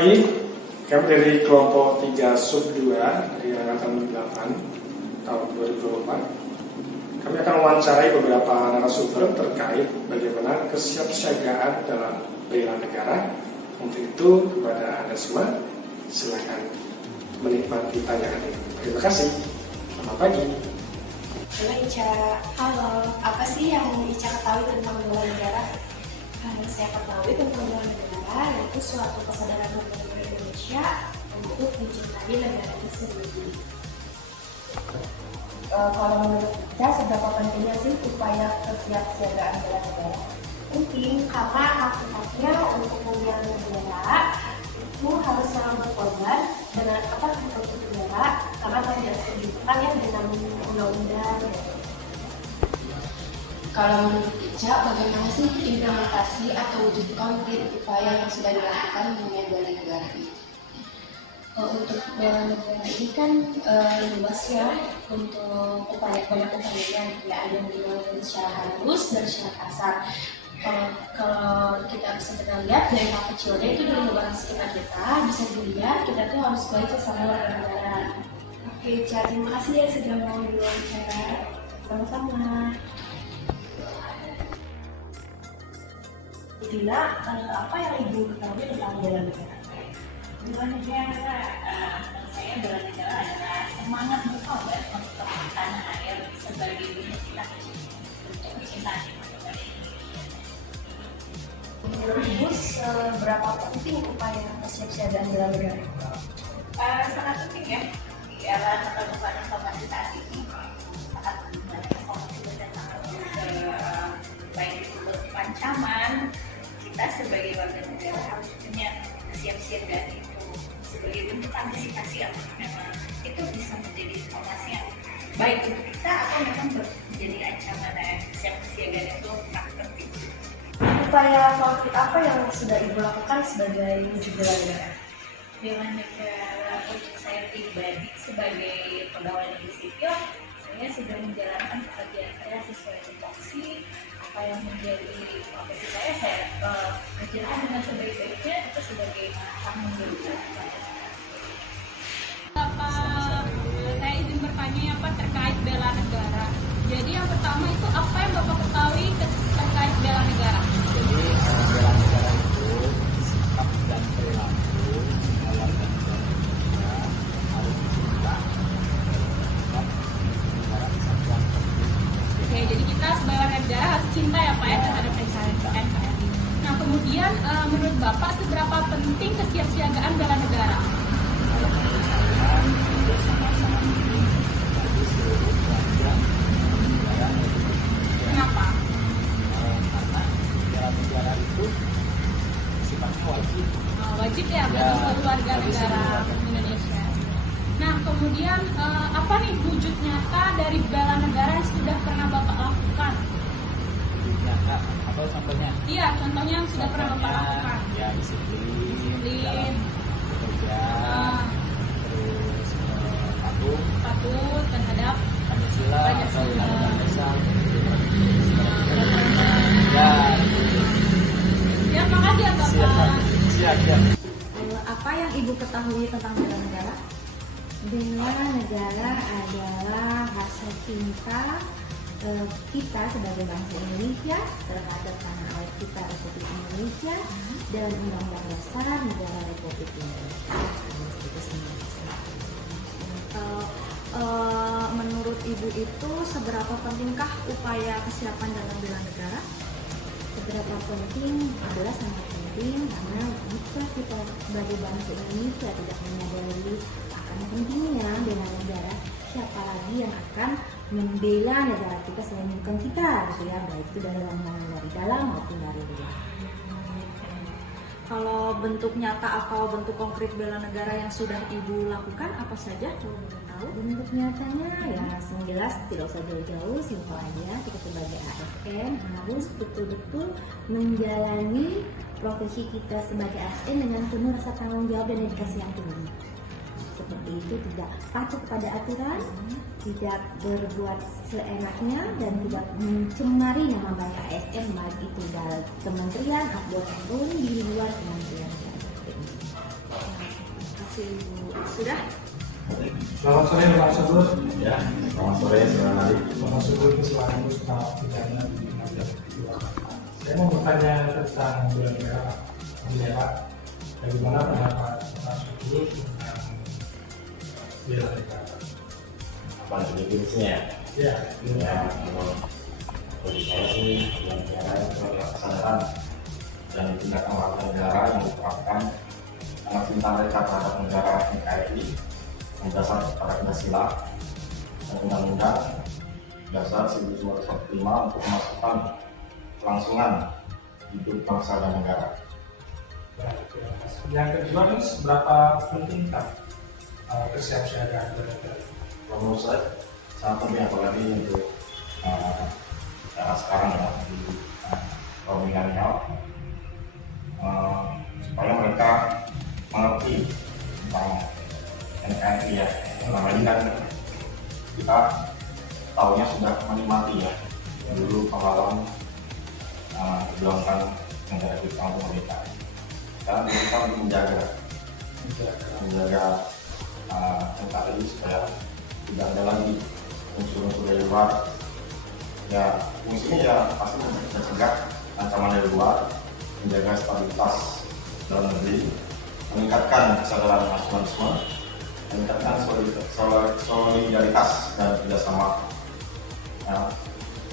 pagi, kami dari kelompok 3 sub 2 dari Angkatan 8 tahun 2024. Kami akan mewawancarai beberapa narasumber terkait bagaimana kesiapsiagaan dalam bela negara. Untuk itu kepada Anda semua, silakan menikmati tayangan ini. Terima kasih. Selamat pagi. Halo Ica. Halo. Apa sih yang Ica ketahui tentang bela negara? Yang saya ketahui tentang bela negara yaitu suatu kesadaran warga negara Indonesia untuk mencintai negara itu sendiri. Kalau menurut Ica, seberapa pentingnya sih upaya kesiapsiagaan bela negara? Penting karena hakikatnya untuk membela negara itu harus selalu berkorban dengan untuk negara karena tidak ditunjukkan ya dengan undang-undang. Kalau menurut Ica, bagaimana sih implementasi atau wujud konkret upaya yang sudah dilakukan mengenai bela negara ini? Untuk bela negara ini kan luas ya, untuk upaya banyak upayanya ya, ada yang dimulai secara halus dan secara kasar. Kalau kita bisa lihat dari hal kecilnya itu dari lingkungan sekitar kita bisa dilihat kita tuh harus baik sesama warga negara. Oke, terima kasih ya sudah mau diwawancara. Sama-sama. Dina, apa yang Ibu ketahui tentang bela negara? Bela negara, saya bela negara adalah semangat berkorban untuk tanah air sebagai identitas untuk kecintaan kepada Indonesia. Menurut Ibu, seberapa penting upaya kesiapsiagaan bela negara? Sangat penting ya, di era keterbukaan informasi saat ini, saat banyak informasi berdatangan baik itu ancaman, kita sebagai warga negara harus punya kesiapsiagaan itu sebagai bentuk antisipasi atau memang itu bisa menjadi informasi yang baik untuk kita atau memang menjadi ancaman. Kesiapsiagaan itu sangat penting. Upaya konkret apa yang sudah Ibu lakukan sebagai wujud bela negara? Bela negara untuk saya pribadi sebagai pegawai negeri sipil, saya sudah menjalankan pekerjaan saya sesuai tupoksi. Apa yang menjadi profesi saya kerjakan dengan sebaik-baiknya itu sebagai tanggung jawab. Saya izin bertanya ya Pak terkait bela negara. Jadi yang pertama itu apa yang Bapak ketahui terkait bela negara? Jadi bela negara itu sikap dan perilaku warga negara harus cinta terhadap negara kesatuan Republik. Oke, jadi kita sebagai warga negara harus cinta ya Pak ya terhadap NKRI. Nah kemudian menurut Bapak seberapa penting kesiapsiagaan bela negara? Kalau menurut saya itu sama-sama penting bagi seluruh warga negara Republik Indonesia. Kenapa? Karena bela negara itu sifatnya wajib. Wajib ya bagi seluruh warga negara Indonesia. Nah kemudian apa nih wujud nyata dari bela negara yang sudah pernah Bapak lakukan? Nyata atau contohnya? Iya, contohnya yang sudah pernah Bapak lakukan. Ya disiplin dalam bekerja, terus Patuh terhadap Pancasila atau Pancasila. Undang-Undang Dasar. Ya, ya makasih ya Bapak. siap. Apa yang Ibu ketahui tentang bela negara? Bela negara adalah hasil cinta kita sebagai bangsa Indonesia terhadap tanah air kita Republik Indonesia dan Undang-Undang Dasar Negara Republik Indonesia. Menurut Ibu itu seberapa pentingkah upaya kesiapan dalam bela negara? Seberapa penting adalah sangat penting karena jika kita sebagai bangsa Indonesia tidak menyadari akan pentingnya bela negara, siapa lagi yang akan membela negara kita selain bukan kita, gitu ya, baik itu dari dalam maupun dari luar. Kalau bentuk nyata atau bentuk konkret bela negara yang sudah Ibu lakukan apa saja? Bentuk nyatanya ya jelas tidak usah jauh-jauh, simpel aja. Kita sebagai ASN harus betul-betul menjalani profesi kita sebagai ASN dengan penuh rasa tanggung jawab dan dedikasi yang tinggi. Seperti itu, tidak patuh pada aturan, tidak berbuat seenaknya dan tidak mencemari nama baik ASN, baik itu dari kementerian ataupun di luar kementerian. kasih Ibu. Sudah? Selamat sore Pak Subur. Ya, selamat sore, selamat hari. Bapak Subur selaku staf pidana di Pengadilan Negeri Jakarta. Saya mau bertanya tentang bela negara, Pak. Ya, Pak. Bagaimana pendapat Pak Subur tentang bela negara? Apa definisinya? Ya, Ya, kalau bagi saya sih, bela negara itu adalah kesadaran dan tindakan warga negara yang diterapkan karena cinta mereka terhadap negara NKRI berdasar pada Pancasila dan Undang-Undang Dasar 1945 untuk memasukkan kelangsungan hidup bangsa dan negara. yang kedua ini seberapa pentingkah kesiapsiagaan bela negara? Kalau menurut saya sangat penting, apalagi untuk era sekarang ya, di kaum milenial, supaya mereka mengerti tentang NKRI ya. Selama ini kan kita tahunya sudah menikmati ya, dulu pahlawan perjuangan negara kita untuk mereka. Sekarang kita untuk menjaga NKRI supaya tidak ada lagi unsur-unsur dari luar. Ya fungsinya ya pasti mencegah ancaman dari luar, menjaga stabilitas dalam negeri, meningkatkan kesadaran nasionalisme, meningkatkan solidaritas dan kerjasama. Nah,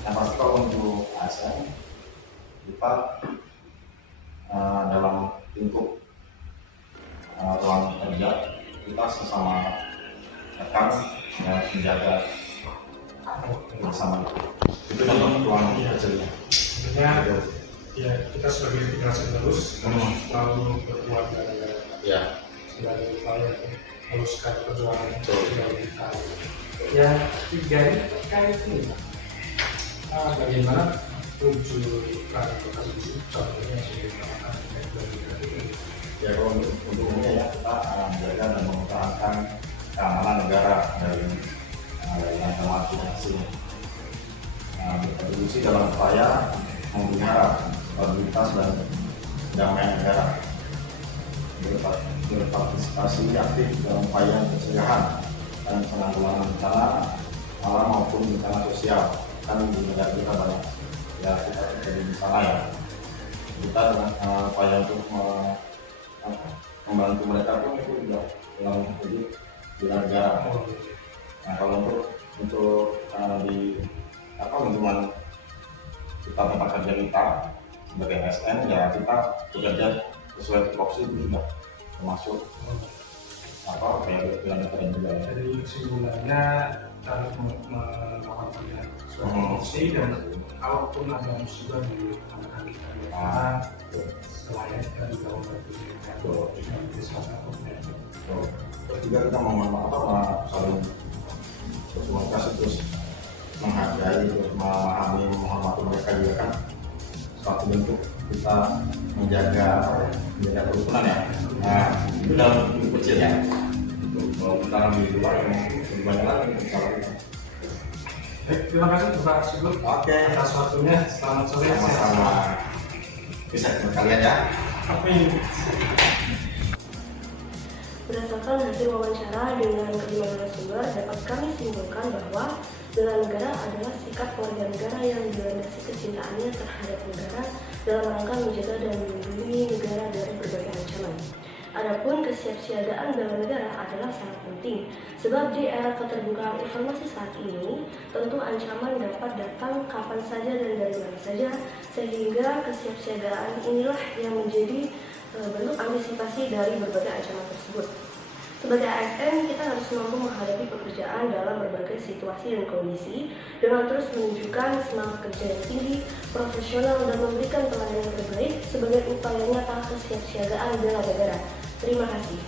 yang pasti kalau untuk ASN kita dalam lingkup ruang kerja kita sesama rekan dan menjaga bersama. Itu contoh ruang kerjanya. Sebenarnya ya kita sebagai generasi penerus selalu berbuat bela negara Ya. sebagai upaya untuk meneruskan perjuangan nasional kita. Yang ketiga ini terkait ini, bagaimana rujukan lokasi contohnya yang sudah dilakukan terkait bela negara ini. Ya, kalau untuk umumnya ya kita menjaga dan mempertahankan keamanan negara dari ancaman asing. Berkontribusi dalam upaya memelihara stabilitas dan damai negara. Berpartisipasi aktif dalam upaya pencegahan dan penanggulangan bencana alam maupun bencana sosial. Kan di negara kita banyak ya kita terjadi bencana ya. Kita dengan upaya untuk membantu mereka pun itu juga dalam jadi bela negara. Nah, kalau untuk di lingkungan kita tempat kerja kita sebagai ASN ya kita bekerja sesuai tupoksi itu sudah termasuk kayak bela negara juga ya. Jadi kesimpulannya kita harus melakukan sesuai fungsi dan kalaupun ada musibah di tengah kita karena selain kita juga membantu Terus juga kita saling berkomunikasi terus menghargai, terus memahami, menghormati mereka juga kan suatu bentuk kita menjaga kerukunan ya. Nah itu dalam bentuk kecil ya. Kalau kita di luar lebih banyak lagi misalnya. Baik, terima kasih Pak Subur atas waktunya. Selamat sore. Sama-sama. Bisa kalian ya. Berdasarkan hasil wawancara dengan kelima narasumber, dapat kami simpulkan bahwa bela negara adalah sikap warga negara yang dilandasi kecintaannya terhadap negara dalam rangka menjaga dan melindungi negara dari berbagai ancaman. Adapun kesiapsiagaan bela negara adalah sangat penting, sebab di era keterbukaan informasi saat ini, tentu ancaman dapat datang kapan saja dan dari mana saja, sehingga kesiapsiagaan inilah yang menjadi bentuk antisipasi dari berbagai ancaman tersebut. Sebagai ASN, kita harus mampu menghadapi pekerjaan dalam berbagai situasi dan kondisi dengan terus menunjukkan semangat kerja yang tinggi, profesional, dan memberikan pelayanan terbaik sebagai upaya nyata kesiapsiagaan bela negara. Terima kasih.